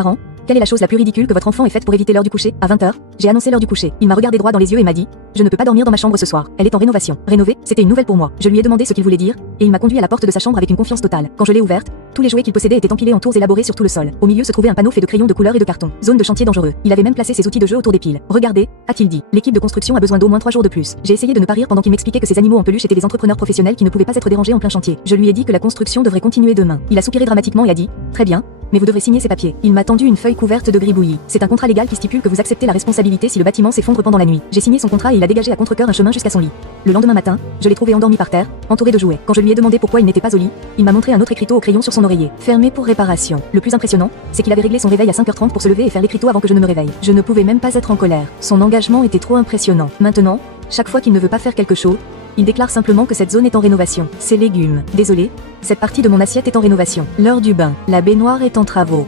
Parents, quelle est la chose la plus ridicule que votre enfant ait faite pour éviter l'heure du coucher? À 20h, j'ai annoncé l'heure du coucher. Il m'a regardé droit dans les yeux et m'a dit: je ne peux pas dormir dans ma chambre ce soir. Elle est en rénovation. Rénover, c'était une nouvelle pour moi. Je lui ai demandé ce qu'il voulait dire, et il m'a conduit à la porte de sa chambre avec une confiance totale. Quand je l'ai ouverte, tous les jouets qu'il possédait étaient empilés en tours élaborés sur tout le sol. Au milieu se trouvait un panneau fait de crayons de couleur et de carton. Zone de chantier dangereux. Il avait même placé ses outils de jeu autour des piles. Regardez, a-t-il dit. L'équipe de construction a besoin d'au moins 3 jours de plus. J'ai essayé de ne pas rire pendant qu'il m'expliquait que ces animaux en peluche étaient des entrepreneurs professionnels qui ne pouvaient pas être dérangés en plein chantier. Je lui ai dit que la construction devrait continuer demain. Il a soupiré dramatiquement et a dit: très bien, mais vous devrez signer ces papiers. Il m'a tendu une feuille couverte de gribouillis. C'est un contrat légal qui stipule que vous acceptez la responsabilité si le bâtiment s'effondre pendant la nuit. J'ai signé son contrat et il a dégagé à contre-cœur un chemin jusqu'à son lit. Le lendemain matin, je l'ai trouvé endormi par terre, entouré de jouets. Quand je lui ai demandé pourquoi il n'était pas au lit, il m'a montré un autre écriteau au crayon sur son oreiller. Fermé pour réparation. Le plus impressionnant, c'est qu'il avait réglé son réveil à 5h30 pour se lever et faire l'écriteau avant que je ne me réveille. Je ne pouvais même pas être en colère. Son engagement était trop impressionnant. Maintenant, chaque fois qu'il ne veut pas faire quelque chose, il déclare simplement que cette zone est en rénovation. Ces légumes. Désolé, cette partie de mon assiette est en rénovation. L'heure du bain. La baignoire est en travaux.